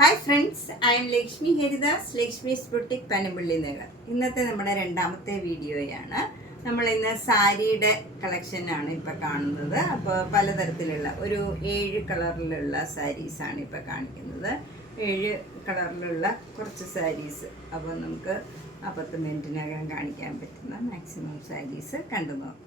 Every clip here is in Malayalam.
Hi friends, I M Lakshmi Haridas, Lakshmi's boutique Panampilly Nagar. ഇന്നത്തെ നമ്മുടെ രണ്ടാമത്തെ വീഡിയോയാണ്. നമ്മൾ ഇന്ന് സാരിയുടെ കളക്ഷനാണ് ഇപ്പോൾ കാണുന്നത്. അപ്പോൾ പലതരത്തിലുള്ള ഒരു 7 കളറിലുള്ള സാരീസാണ് ഇപ്പോൾ കാണിക്കുന്നത്. 7 കളറിലുള്ള കുറച്ച് സാരീസ്. അപ്പോൾ നമുക്ക് 10 മിനിറ്റിനകം കാണിക്കാൻ പറ്റുന്ന മാക്സിമം സാരീസ് കണ്ടു നോക്കാം.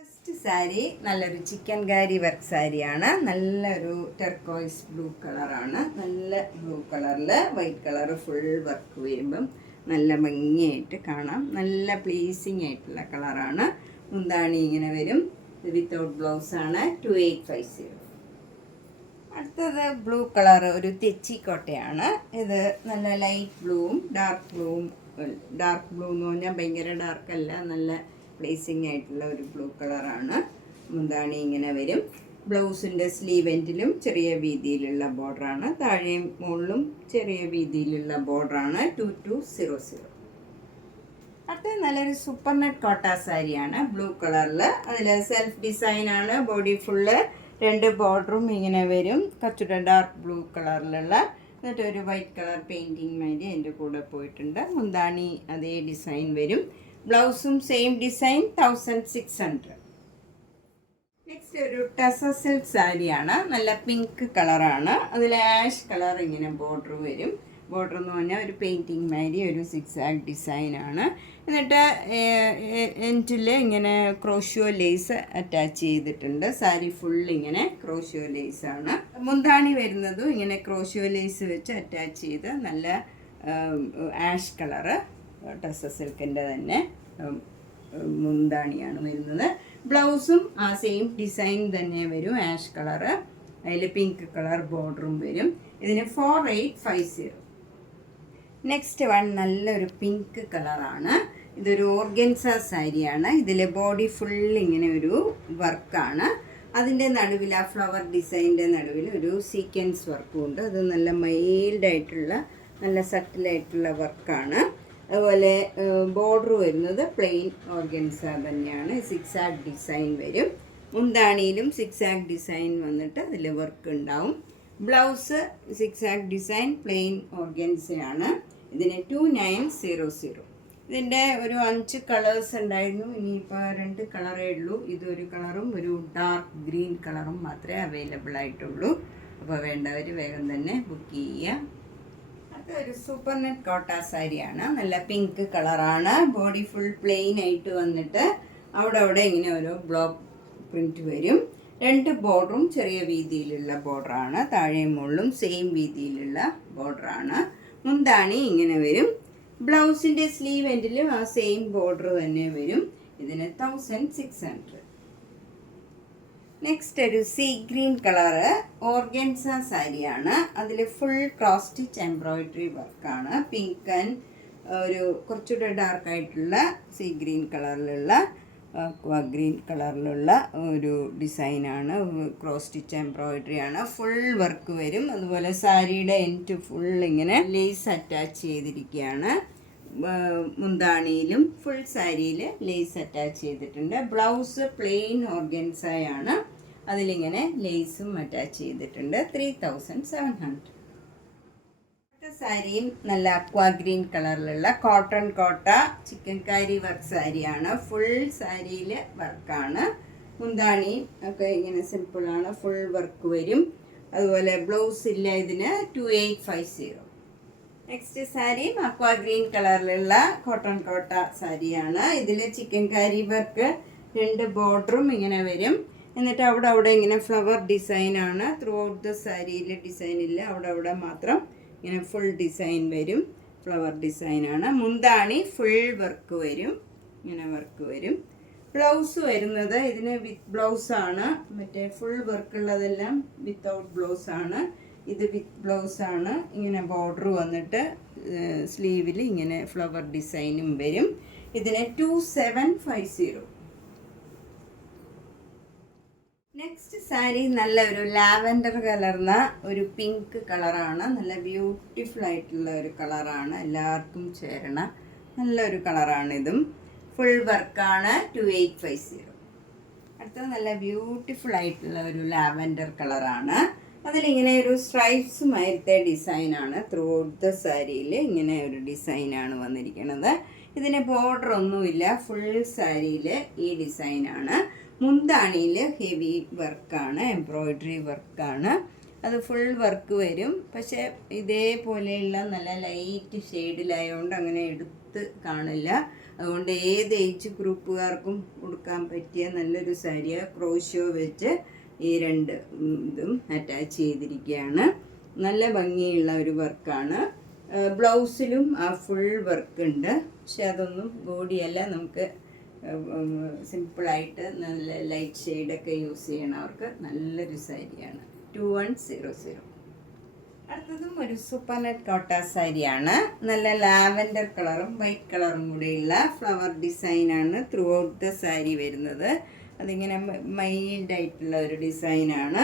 ഫസ്റ്റ് സാരി നല്ലൊരു ചിക്കൻ കാരി വർക്ക് സാരിയാണ്. നല്ലൊരു ടെർക്കോയ്സ് ബ്ലൂ കളറാണ്. നല്ല ബ്ലൂ കളറിൽ വൈറ്റ് കളർ ഫുൾ വർക്ക് വരുമ്പം നല്ല ഭംഗിയായിട്ട് കാണാം. നല്ല പ്ലീസിങ് ആയിട്ടുള്ള കളറാണ്. മുന്താണി ഇങ്ങനെ വരും. വിത്തൗട്ട് ബ്ലൗസാണ്. 2850. അടുത്തത് ബ്ലൂ കളർ, ഒരു തെച്ചിക്കോട്ടയാണ്. ഇത് നല്ല ലൈറ്റ് ബ്ലൂവും ഡാർക്ക് ബ്ലൂവും. ഡാർക്ക് ബ്ലൂ എന്ന് പറഞ്ഞാൽ ഭയങ്കര ഡാർക്കല്ല, നല്ല പ്ലേസിങ് ആയിട്ടുള്ള ഒരു ബ്ലൂ കളറാണ്. മുന്താണി ഇങ്ങനെ വരും. ബ്ലൗസിൻ്റെ സ്ലീവ് എൻഡിലും ചെറിയ വീതിയിലുള്ള ബോർഡറാണ്. താഴെയും മുകളിലും ചെറിയ വീതിയിലുള്ള ബോർഡറാണ്. 2200. അടുത്ത നല്ലൊരു സൂപ്പർ നെറ്റ് കോട്ട സാരിയാണ്, ബ്ലൂ കളറിൽ. അതിൽ സെൽഫ് ഡിസൈനാണ്. ബോഡി ഫുള്ള് 2 ബോർഡറും ഇങ്ങനെ വരും. കുറച്ചുകൂടെ ഡാർക്ക് ബ്ലൂ കളറിലുള്ള, എന്നിട്ട് ഒരു വൈറ്റ് കളർ പെയിൻറ്റിങ് മാതിരി എൻ്റെ കൂടെ പോയിട്ടുണ്ട്. മുന്താണി അതേ ഡിസൈൻ വരും. ബ്ലൗസും സെയിം ഡിസൈൻ. 1600. നെക്സ്റ്റ് ഒരു ടസ സിൽക്ക് സാരിയാണ്. നല്ല പിങ്ക് കളറാണ്. അതിൽ ആഷ് കളർ ഇങ്ങനെ ബോർഡർ വരും. ബോർഡർ എന്ന് പറഞ്ഞാൽ ഒരു പെയിൻറ്റിങ് മാതിരി ഒരു സിക്സാഗ് ഡിസൈനാണ്. എന്നിട്ട് എൻഡിൽ ഇങ്ങനെ ക്രോഷ്യോ ലേസ് അറ്റാച്ച് ചെയ്തിട്ടുണ്ട്. സാരി ഫുൾ ഇങ്ങനെ ക്രോഷ്യോ ലേസാണ്. മുന്താണി വരുന്നതും ഇങ്ങനെ ക്രോഷ്യോ ലേസ് വെച്ച് അറ്റാച്ച് ചെയ്ത് നല്ല ആഷ് കളറ് ടസ സിൽക്കിൻ്റെ തന്നെ മുന്താണിയാണ് വരുന്നത്. ബ്ലൗസും ആ സെയിം ഡിസൈൻ തന്നെ വരും, ആഷ് കളറ്. അതിൽ പിങ്ക് കളർ ബോർഡറും വരും. ഇതിന് 4850. നെക്സ്റ്റ് വൺ നല്ലൊരു പിങ്ക് കളറാണ്. ഇതൊരു ഓർഗൻസ സാരിയാണ്. ഇതിൽ ബോഡി ഫുൾ ഇങ്ങനെ ഒരു വർക്കാണ്. അതിൻ്റെ നടുവിൽ ആ ഫ്ലവർ ഡിസൈൻ്റെ നടുവിൽ ഒരു സീക്വൻസ് വർക്കും ഉണ്ട്. അത് നല്ല മൈൽഡായിട്ടുള്ള നല്ല സട്ടിലായിട്ടുള്ള വർക്കാണ്. അതുപോലെ ബോർഡർ വരുന്നത് പ്ലെയിൻ ഓർഗൻസ തന്നെയാണ്. സിക്സാഗ് ഡിസൈൻ വരും. മുന്താണിയിലും സിക്സാഗ് ഡിസൈൻ വന്നിട്ട് അതിൽ വർക്ക് ഉണ്ടാവും. ബ്ലൗസ് സിക്സാഗ് ഡിസൈൻ പ്ലെയിൻ ഓർഗൻസയാണ്. ഇതിന് 2900. ഇതിൻ്റെ ഒരു 5 കളേഴ്സ് ഉണ്ടായിരുന്നു. ഇനിയിപ്പോൾ 2 കളറേ ഉള്ളൂ. ഇതൊരു കളറും ഒരു ഡാർക്ക് ഗ്രീൻ കളറും മാത്രമേ അവൈലബിൾ ആയിട്ടുള്ളൂ. അപ്പോൾ വേണ്ടവർ വേഗം തന്നെ ബുക്ക് ചെയ്യുക. ഒരു സൂപ്പർ നെറ്റ് കോട്ട സാരിയാണ്. നല്ല പിങ്ക് കളറാണ്. ബോഡി ഫുൾ പ്ലെയിൻ ആയിട്ട് വന്നിട്ട് അവിടെ ഇങ്ങനെ ഒരു ബ്ലോക്ക് പ്രിന്റ് വരും. 2 ബോർഡറും ചെറിയ വീതിയിലുള്ള ബോർഡറാണ്. താഴെയും മുകളിലും സെയിം വീതിയിലുള്ള ബോർഡറാണ്. മുന്താണി ഇങ്ങനെ വരും. ബ്ലൗസിൻ്റെ സ്ലീവ് എൻഡിലും ആ സെയിം ബോർഡർ തന്നെ വരും. ഇതിന് 1600. നെക്സ്റ്റ് ഒരു സീ ഗ്രീൻ കളറ് ഓർഗൻസ സാരിയാണ്. അതിൽ ഫുൾ ക്രോസ് സ്റ്റിച്ച് എംബ്രോയിഡറി വർക്കാണ്. പിങ്ക് ആൻഡ് ഒരു കുറച്ചുകൂടെ ഡാർക്കായിട്ടുള്ള സീ ഗ്രീൻ കളറിലുള്ള ഗ്രീൻ കളറിലുള്ള ഒരു ഡിസൈനാണ്. ക്രോസ് സ്റ്റിച്ച് എംബ്രോയിഡറി ആണ്. ഫുൾ വർക്ക് വരും. അതുപോലെ സാരിയുടെ എൻഡ് ഫുൾ ഇങ്ങനെ ലേസ് അറ്റാച്ച് ചെയ്തിരിക്കുകയാണ്. മുന്താണിയിലും ഫുൾ സാരിയിൽ ലേസ് അറ്റാച്ച് ചെയ്തിട്ടുണ്ട്. ബ്ലൗസ് പ്ലെയിൻ ഓർഗൻസയാണ്. അതിലിങ്ങനെ ലേസും അറ്റാച്ച് ചെയ്തിട്ടുണ്ട്. 3700. അടുത്ത സാരിയും നല്ല അക്വാ ഗ്രീൻ കളറിലുള്ള cotton Kota chikankari work സാരിയാണ്. ഫുൾ സാരിയിൽ വർക്കാണ്. മുന്താണി ഒക്കെ ഇങ്ങനെ സിമ്പിളാണ്. ഫുൾ വർക്ക് വരും. അതുപോലെ ബ്ലൗസ് ഇല്ല. ഇതിന് 2850. നെക്സ്റ്റ് സാരി അക്വാ ഗ്രീൻ കളറിലുള്ള കോട്ടൺ കോട്ട സാരിയാണ്. ഇതിൽ ചിക്കൻ കാരി വർക്ക് 2 ബോർഡറും ഇങ്ങനെ വരും. എന്നിട്ട് അവിടെ ഇങ്ങനെ ഫ്ലവർ ഡിസൈനാണ്. ത്രൂ ഔട്ട് ദ സാരിയിൽ ഡിസൈൻ ഇല്ല. അവിടെ മാത്രം ഇങ്ങനെ ഫുൾ ഡിസൈൻ വരും. ഫ്ലവർ ഡിസൈനാണ്. മുന്താണി ഫുൾ വർക്ക് വരും. ഇങ്ങനെ വർക്ക് വരും. ബ്ലൗസ് വരുന്നത് ഇതിന് വിത്ത് ബ്ലൗസാണ്. മറ്റേ ഫുൾ വർക്കുള്ളതെല്ലാം വിത്തൗട്ട് ബ്ലൗസാണ്. ഇത് വിത്ത് ബ്ലൗസാണ്. ഇങ്ങനെ ബോർഡർ വന്നിട്ട് സ്ലീവിൽ ഇങ്ങനെ ഫ്ലവർ ഡിസൈനും വരും. ഇതിന് 2750. നെക്സ്റ്റ് സാരി നല്ല ഒരു ലാവൻഡർ കലർന്ന ഒരു പിങ്ക് കളറാണ്. നല്ല ബ്യൂട്ടിഫുൾ ആയിട്ടുള്ള ഒരു കളറാണ്. എല്ലാവർക്കും ചേരണ നല്ലൊരു കളറാണ്. ഇതും ഫുൾ വർക്കാണ് 2850. അടുത്തത് നല്ല ബ്യൂട്ടിഫുൾ ആയിട്ടുള്ള ഒരു ലാവൻഡർ കളറാണ്. അതിലിങ്ങനെ ഒരു സ്ട്രൈപ്സ് മാതിരത്തെ ഡിസൈനാണ്. ത്രൂ ഔട്ട് ദ സാരിയിൽ ഇങ്ങനെ ഒരു ഡിസൈനാണ് വന്നിരിക്കുന്നത്. ഇതിന് ബോർഡർ ഒന്നുമില്ല. ഫുൾ സാരിയിൽ ഈ ഡിസൈനാണ്. മുന്താണിയിൽ ഹെവി വർക്കാണ്, എംബ്രോയ്ഡറി വർക്കാണ്. അത് ഫുൾ വർക്ക് വരും. പക്ഷേ ഇതേപോലെയുള്ള നല്ല ലൈറ്റ് ഷെയ്ഡിലായതുകൊണ്ട് അങ്ങനെ എടുത്ത് കാണില്ല. അതുകൊണ്ട് ഏത് ഏജ് ഗ്രൂപ്പുകാർക്കും കൊടുക്കാൻ പറ്റിയ നല്ലൊരു സാരിയാണ്. ക്രോഷ്യോ വെച്ച് ഈ രണ്ട് ഇതും അറ്റാച്ച് ചെയ്തിരിക്കുകയാണ്. നല്ല ഭംഗിയുള്ള ഒരു വർക്കാണ്. ബ്ലൗസിലും ആ ഫുൾ വർക്ക് ഉണ്ട്. പക്ഷെ അതൊന്നും ബോഡിയല്ല, നമുക്ക് സിമ്പിളായിട്ട് നല്ല ലൈറ്റ് ഷെയ്ഡൊക്കെ യൂസ് ചെയ്യണവർക്ക് നല്ലൊരു സാരിയാണ്. 2100. അടുത്തതും ഒരു സൂപ്പർ നെറ്റ് കോട്ട സാരിയാണ്. നല്ല ലാവൻഡർ കളറും വൈറ്റ് കളറും കൂടെയുള്ള ഫ്ലവർ ഡിസൈനാണ് ത്രൂ ഔട്ട് ദ സാരി വരുന്നത്. അതിങ്ങനെ മൈൽഡായിട്ടുള്ള ഒരു ഡിസൈനാണ്.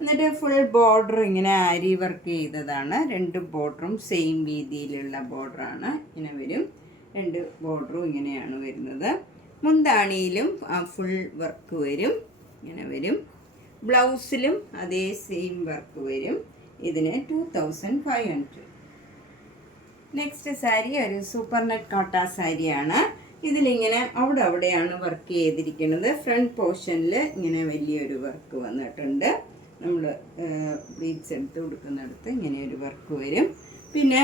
എന്നിട്ട് ഫുൾ ബോർഡർ ഇങ്ങനെ ആരി വർക്ക് ചെയ്തതാണ്. രണ്ട് ബോർഡറും സെയിം വീതിയിലുള്ള ബോർഡറാണ്. ഇങ്ങനെ വരും. രണ്ട് ബോർഡറും ഇങ്ങനെയാണ് വരുന്നത്. മുന്താണിയിലും ഫുൾ വർക്ക് വരും. ഇങ്ങനെ വരും. ബ്ലൗസിലും അതേ സെയിം വർക്ക് വരും. ഇതിന് 2500. നെക്സ്റ്റ് സാരി ഒരു സൂപ്പർ നെറ്റ് കോട്ട സാരിയാണ്. ഇതിലിങ്ങനെ അവിടെയാണ് വർക്ക് ചെയ്തിരിക്കുന്നത്. ഫ്രണ്ട് പോർഷനിൽ ഇങ്ങനെ വലിയൊരു വർക്ക് വന്നിട്ടുണ്ട്. നമ്മൾ പ്ലീറ്റ്സ് എടുത്ത് കൊടുക്കുന്നിടത്ത് ഇങ്ങനെ ഒരു വർക്ക് വരും. പിന്നെ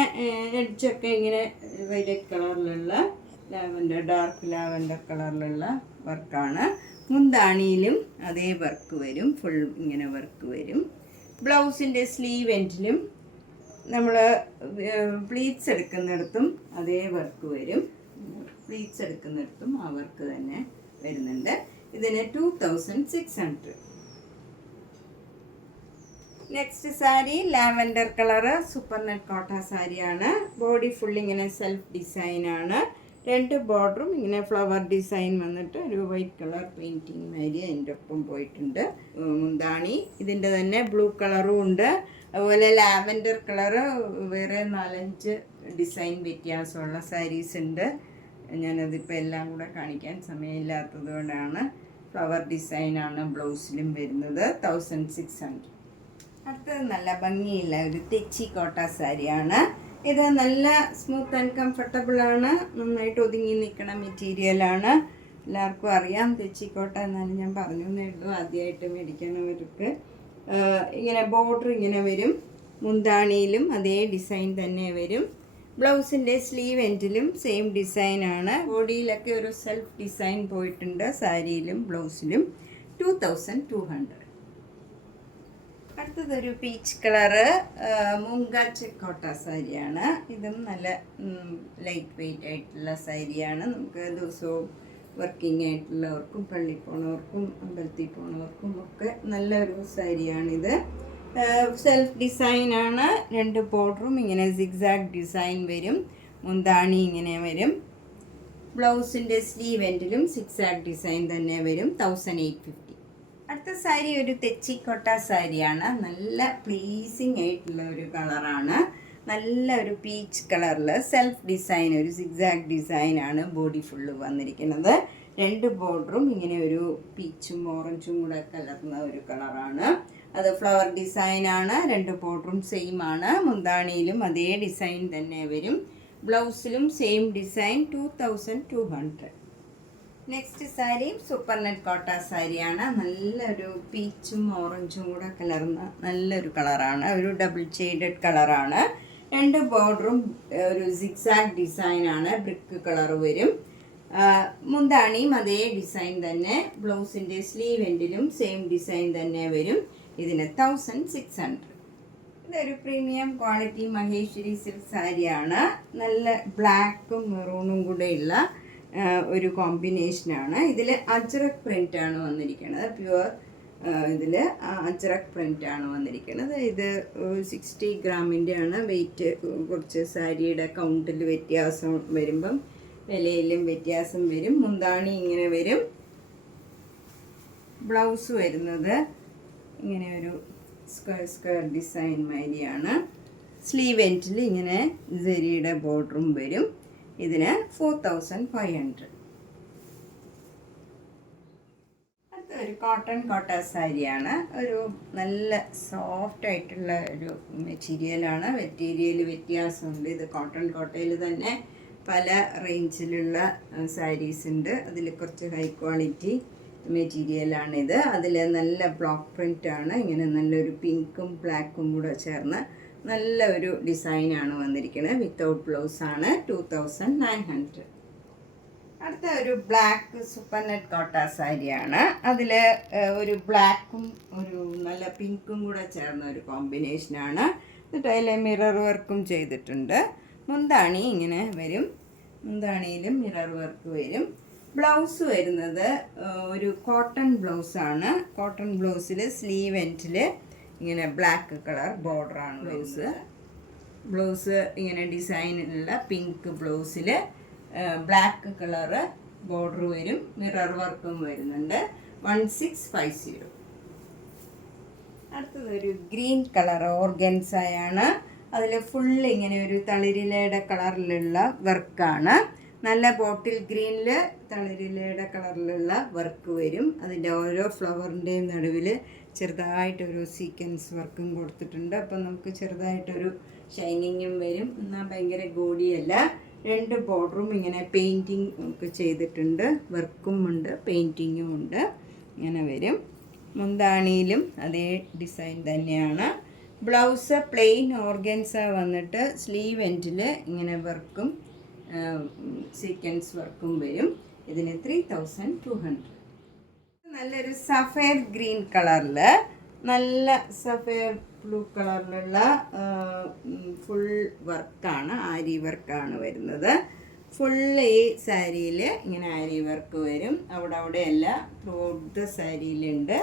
എഡ്ജൊക്കെ ഇങ്ങനെ വയലറ്റ് കളറിലുള്ള ഡാർക്ക് ലാവൻഡർ കളറിലുള്ള വർക്കാണ്. മുന്താണിയിലും അതേ വർക്ക് വരും. ഫുൾ ഇങ്ങനെ വർക്ക് വരും. ബ്ലൗസിൻ്റെ സ്ലീവ് എൻഡിലും നമ്മൾ പ്ലീറ്റ്സ് എടുക്കുന്നിടത്തും അതേ വർക്ക് വരും. പ്ലീറ്റ്സ് എടുക്കുന്നിടത്തും ആ വർക്ക് തന്നെ വരുന്നുണ്ട്. ഇതിന് 2600. Next sari lavender colour super net Kota സാരിയാണ്. ബോഡി ഫുൾ ഇങ്ങനെ സെൽഫ് ഡിസൈനാണ്. രണ്ട് ബോർഡറും ഇങ്ങനെ ഫ്ലവർ ഡിസൈൻ വന്നിട്ട് ഒരു വൈറ്റ് കളർ പെയിൻറ്റിങ് മാതിരി അതിൻ്റെ ഒപ്പം പോയിട്ടുണ്ട്. മുന്താണി ഇതിൻ്റെ തന്നെ ബ്ലൂ കളറും ഉണ്ട്. അതുപോലെ ലാവൻഡർ കളറ് വേറെ 4-5 ഡിസൈൻ വ്യത്യാസമുള്ള സാരീസ് ഉണ്ട്. ഞാനതിപ്പോൾ എല്ലാം കൂടെ കാണിക്കാൻ സമയമില്ലാത്തത് കൊണ്ടാണ്. ഫ്ലവർ ഡിസൈനാണ് ബ്ലൗസിലും വരുന്നത്. 1600. അടുത്തത് നല്ല ഭംഗിയുള്ള ഒരു തെച്ചി കോട്ട സാരിയാണ്. ഇത് നല്ല സ്മൂത്ത് ആൻഡ് കംഫർട്ടബിളാണ്. നന്നായിട്ട് ഒതുങ്ങി നിൽക്കണ മെറ്റീരിയലാണ്. എല്ലാവർക്കും അറിയാം തെച്ചിക്കോട്ട, എന്നാലും ഞാൻ പറഞ്ഞു എന്നേ ഉള്ളൂ. ആദ്യമായിട്ട് മേടിക്കണവർക്ക് ഇങ്ങനെ ബോർഡർ ഇങ്ങനെ വരും. മുന്താണിയിലും അതേ ഡിസൈൻ തന്നെ വരും. ബ്ലൗസിൻ്റെ സ്ലീവ് എൻഡിലും സെയിം ഡിസൈനാണ്. ബോഡിയിലൊക്കെ ഒരു സെൽഫ് ഡിസൈൻ പോയിട്ടുണ്ട്. സാരിയിലും ബ്ലൗസിലും. 2200. അടുത്തതൊരു പീച്ച് കളറ് മൂങ്കാച്ച് കോട്ട സാരിയാണ്. ഇതും നല്ല ലൈറ്റ് വെയ്റ്റ് ആയിട്ടുള്ള സാരിയാണ്. നമുക്ക് ദിവസവും വർക്കിംഗ് ആയിട്ടുള്ളവർക്കും പള്ളി പോണവർക്കും അമ്പലത്തിൽ പോണവർക്കും ഒക്കെ നല്ലൊരു സാരിയാണിത്. സെൽഫ് ഡിസൈനാണ്. രണ്ട് ബോർഡറും ഇങ്ങനെ സിഗ്സാഗ് ഡിസൈൻ വരും. മുന്താണി ഇങ്ങനെ വരും. ബ്ലൗസിൻ്റെ സ്ലീവ് എൻഡിലും സിഗ്സാഗ് ഡിസൈൻ തന്നെ വരും. 1850. അടുത്ത സാരി ഒരു തെച്ചിക്കോട്ട സാരിയാണ്. നല്ല പ്ലീസിങ് ആയിട്ടുള്ള ഒരു കളറാണ്. നല്ല ഒരു പീച്ച് കളറിൽ സെൽഫ് ഡിസൈൻ, ഒരു സിഗ്സാഗ് ഡിസൈനാണ് ബോഡി ഫുള്ള് വന്നിരിക്കുന്നത്. രണ്ട് ബോർഡറും ഇങ്ങനെ ഒരു പീച്ചും ഓറഞ്ചും കൂടെ കലർന്ന ഒരു കളറാണ്. അത് ഫ്ലവർ ഡിസൈനാണ്. രണ്ട് ബോർഡറും സെയിം ആണ്. മുന്താണിയിലും അതേ ഡിസൈൻ തന്നെ വരും. ബ്ലൗസിലും same design. 2200. Next sari super net Kota സാരിയാണ്. നല്ലൊരു പീച്ചും ഓറഞ്ചും കൂടെ കലർന്ന നല്ലൊരു കളറാണ്. ഒരു ഡബിൾ ഷെയ്ഡഡ് കളറാണ്. രണ്ട് ബോർഡറും ഒരു സിഗ്സാഗ് ഡിസൈനാണ്. ബ്രിക്ക് കളർ വരും. മുന്താണിയും അതേ ഡിസൈൻ തന്നെ. ബ്ലൗസിൻ്റെ സ്ലീവ് എൻഡിലും സെയിം ഡിസൈൻ തന്നെ വരും. ഇതിന് 1600. ഇതൊരു പ്രീമിയം ക്വാളിറ്റി മഹേശ്വരി സിൽക്ക് സാരിയാണ്. നല്ല ബ്ലാക്കും മെറൂണും കൂടെയുള്ള ഒരു കോമ്പിനേഷനാണ്. ഇതിൽ അജ്രക് പ്രിൻ്റാണ് വന്നിരിക്കുന്നത്. പ്യുവർ ഇതിൽ അജ്രക് പ്രിൻ്റാണ് വന്നിരിക്കുന്നത്. ഇത് 60 ഗ്രാമിൻ്റെ ആണ് വെയിറ്റ്. കുറച്ച് സാരിയുടെ കൗണ്ടിൽ വ്യത്യാസം വരുമ്പം വിലയിലും വ്യത്യാസം വരും. മുന്താണി ഇങ്ങനെ വരും. ബ്ലൗസ് വരുന്നത് ഇങ്ങനെ ഒരു സ്ക്വയർ ഡിസൈൻ മാതിരിയാണ്. സ്ലീവ് എൻഡിൽ ഇങ്ങനെ ജരിയുടെ ബോർഡറും വരും. ഇതിന് 4500. ഒരു കോട്ടൺ സാരിയാണ്. ഒരു നല്ല സോഫ്റ്റ് ആയിട്ടുള്ള ഒരു മെറ്റീരിയലാണ്. മെറ്റീരിയൽ വ്യത്യാസമുണ്ട്. ഇത് കോട്ടയിൽ തന്നെ പല റേഞ്ചിലുള്ള സാരീസ് ഉണ്ട്. അതിൽ കുറച്ച് ഹൈ ക്വാളിറ്റി മെറ്റീരിയലാണിത്. അതിൽ നല്ല ബ്ലോക്ക് പ്രിൻ്റാണ്. ഇങ്ങനെ നല്ലൊരു പിങ്കും ബ്ലാക്കും കൂടെ ചേർന്ന് നല്ല ഒരു ഡിസൈനാണ് വന്നിരിക്കുന്നത്. വിത്തൗട്ട് ബ്ലൗസാണ്. 2900. അടുത്ത ഒരു ബ്ലാക്ക് സൂപ്പർ നെറ്റ് കോട്ട സാരിയാണ്. അതിൽ ഒരു ബ്ലാക്കും ഒരു നല്ല പിങ്കും കൂടെ ചേർന്ന ഒരു കോമ്പിനേഷനാണ്. എന്നിട്ട് അതിൽ മിറർ വർക്കും ചെയ്തിട്ടുണ്ട്. മുന്താണി ഇങ്ങനെ വരും. മുന്താണിയിലും മിറർ വർക്ക് വരും. ബ്ലൗസ് വരുന്നത് ഒരു കോട്ടൺ ബ്ലൗസാണ്. കോട്ടൺ ബ്ലൗസിൽ സ്ലീവ് എൻഡിൽ ഇങ്ങനെ ബ്ലാക്ക് കളർ ബോർഡറാണ് ബ്ലൗസ് ഇങ്ങനെ ഡിസൈനുള്ള പിങ്ക് ബ്ലൗസിൽ ബ്ലാക്ക് കളറ് ബോർഡർ വരും. മിറർ വർക്കും വരുന്നുണ്ട്. 1650. അടുത്തത് ഒരു ഗ്രീൻ കളർ ഓർഗൻസായാണ്. അതിൽ ഫുള്ള് ഇങ്ങനെ ഒരു തളിരിലയുടെ കളറിലുള്ള വർക്കാണ്. നല്ല ബോട്ടിൽ ഗ്രീനിൽ തളിരിലയുടെ കളറിലുള്ള വർക്ക് വരും. അതിൻ്റെ ഓരോ ഫ്ലവറിൻ്റെയും നടുവിൽ ചെറുതായിട്ടൊരു സീക്വൻസ് വർക്കും കൊടുത്തിട്ടുണ്ട്. അപ്പം നമുക്ക് ചെറുതായിട്ടൊരു ഷൈനിങ്ങും വരും. എന്നാൽ ഭയങ്കര ഗോഡിയല്ല. 2 ബോർഡറും ഇങ്ങനെ പെയിൻറ്റിങ് ഒക്കെ ചെയ്തിട്ടുണ്ട്. വർക്കും ഉണ്ട്, പെയിൻറ്റിങ്ങും ഉണ്ട്. ഇങ്ങനെ വരും. മുന്താണിയിലും അതേ ഡിസൈൻ തന്നെയാണ്. ബ്ലൗസ് പ്ലെയിൻ ഓർഗൻസ വന്നിട്ട് സ്ലീവ് എൻഡിൽ ഇങ്ങനെ വർക്കും സീക്വൻസ് വർക്കും വരും. ഇതിന് 3200. നല്ലൊരു സഫയർ ഗ്രീൻ കളറിൽ നല്ല സഫയർ ബ്ലൂ കളറിലുള്ള ഫുൾ വർക്കാണ്. ആരി വർക്കാണ് വരുന്നത്. ഫുൾ ഈ സാരിയിൽ ഇങ്ങനെ ആരി വർക്ക് വരും. അവിടെയല്ല ത്രൂ ഔട്ട് ദ സാരിയിലുണ്ട്.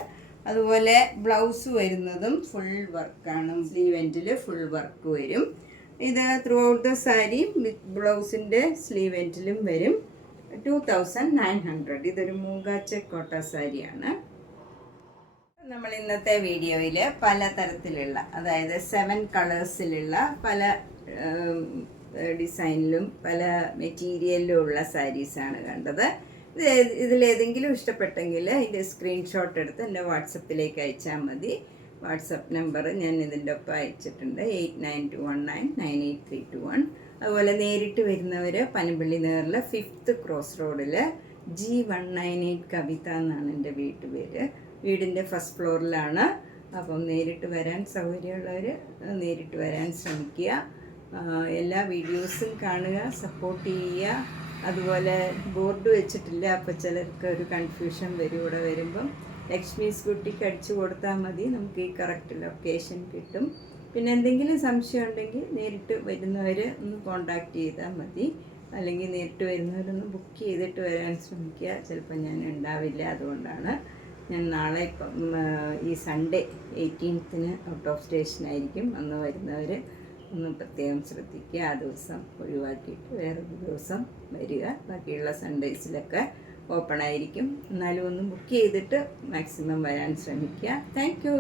അതുപോലെ ബ്ലൗസ് വരുന്നതും ഫുൾ വർക്കാണ്. സ്ലീവ് എൻഡിൽ ഫുൾ വർക്ക് വരും. ഇത് ത്രൂ ഔട്ട് ദ സാരി ബ്ലൗസിൻ്റെ സ്ലീവ് എൻഡിലും വരും. 2900. ഇതൊരു മൂഗാച്ച കോട്ട സാരിയാണ്. നമ്മൾ ഇന്നത്തെ വീഡിയോയിൽ പലതരത്തിലുള്ള, അതായത് 7 കളേഴ്സിലുള്ള പല ഡിസൈനിലും പല മെറ്റീരിയലിലും ഉള്ള സാരീസാണ് കണ്ടത്. ഇതിലേതെങ്കിലും ഇഷ്ടപ്പെട്ടെങ്കിൽ ഇതിൻ്റെ സ്ക്രീൻഷോട്ട് എടുത്ത് എൻ്റെ വാട്സപ്പിലേക്ക് അയച്ചാൽ മതി. വാട്സപ്പ് നമ്പർ ഞാൻ ഇതിൻ്റെ ഒപ്പം അയച്ചിട്ടുണ്ട്. 8921998321. അതുപോലെ നേരിട്ട് വരുന്നവർ പനമ്പള്ളി നേറിൽ 5th ക്രോസ് റോഡിൽ G198 കവിത എന്നാണ് എൻ്റെ വീട്ടുപേര്. വീടിൻ്റെ ഫസ്റ്റ് ഫ്ലോറിലാണ്. അപ്പം നേരിട്ട് വരാൻ സൗകര്യമുള്ളവർ നേരിട്ട് വരാൻ ശ്രമിക്കുക. എല്ലാ വീഡിയോസും കാണുക, സപ്പോർട്ട് ചെയ്യുക. അതുപോലെ ബോർഡ് വെച്ചിട്ടില്ല, അപ്പോൾ ചിലർക്ക് ഒരു കൺഫ്യൂഷൻ വരും. ഇവിടെ വരുമ്പം ലക്ഷ്മീസ് കുട്ടിക്ക് അടിച്ചു കൊടുത്താൽ മതി, നമുക്ക് ഈ കറക്റ്റ് ലൊക്കേഷൻ കിട്ടും. പിന്നെ എന്തെങ്കിലും സംശയം ഉണ്ടെങ്കിൽ നേരിട്ട് വരുന്നവർ ഒന്ന് കോണ്ടാക്ട് ചെയ്താൽ മതി. അല്ലെങ്കിൽ നേരിട്ട് വരുന്നവരൊന്ന് ബുക്ക് ചെയ്തിട്ട് വരാൻ ശ്രമിക്കുക. ചിലപ്പോൾ ഞാൻ ഉണ്ടാവില്ല. അതുകൊണ്ടാണ് ഞാൻ നാളെ ഇപ്പം ഈ Sunday 18th out of station ആയിരിക്കും. അന്ന് വരുന്നവർ ഒന്ന് പ്രത്യേകം ശ്രദ്ധിക്കുക. ആ ദിവസം ഒഴിവാക്കിയിട്ട് വേറൊരു ദിവസം വരിക. ബാക്കിയുള്ള സൺഡേസിലൊക്കെ ഓപ്പൺ ആയിരിക്കും. എന്നാലും ഒന്ന് ബുക്ക് ചെയ്തിട്ട് മാക്സിമം വരാൻ ശ്രമിക്കുക. Thank you.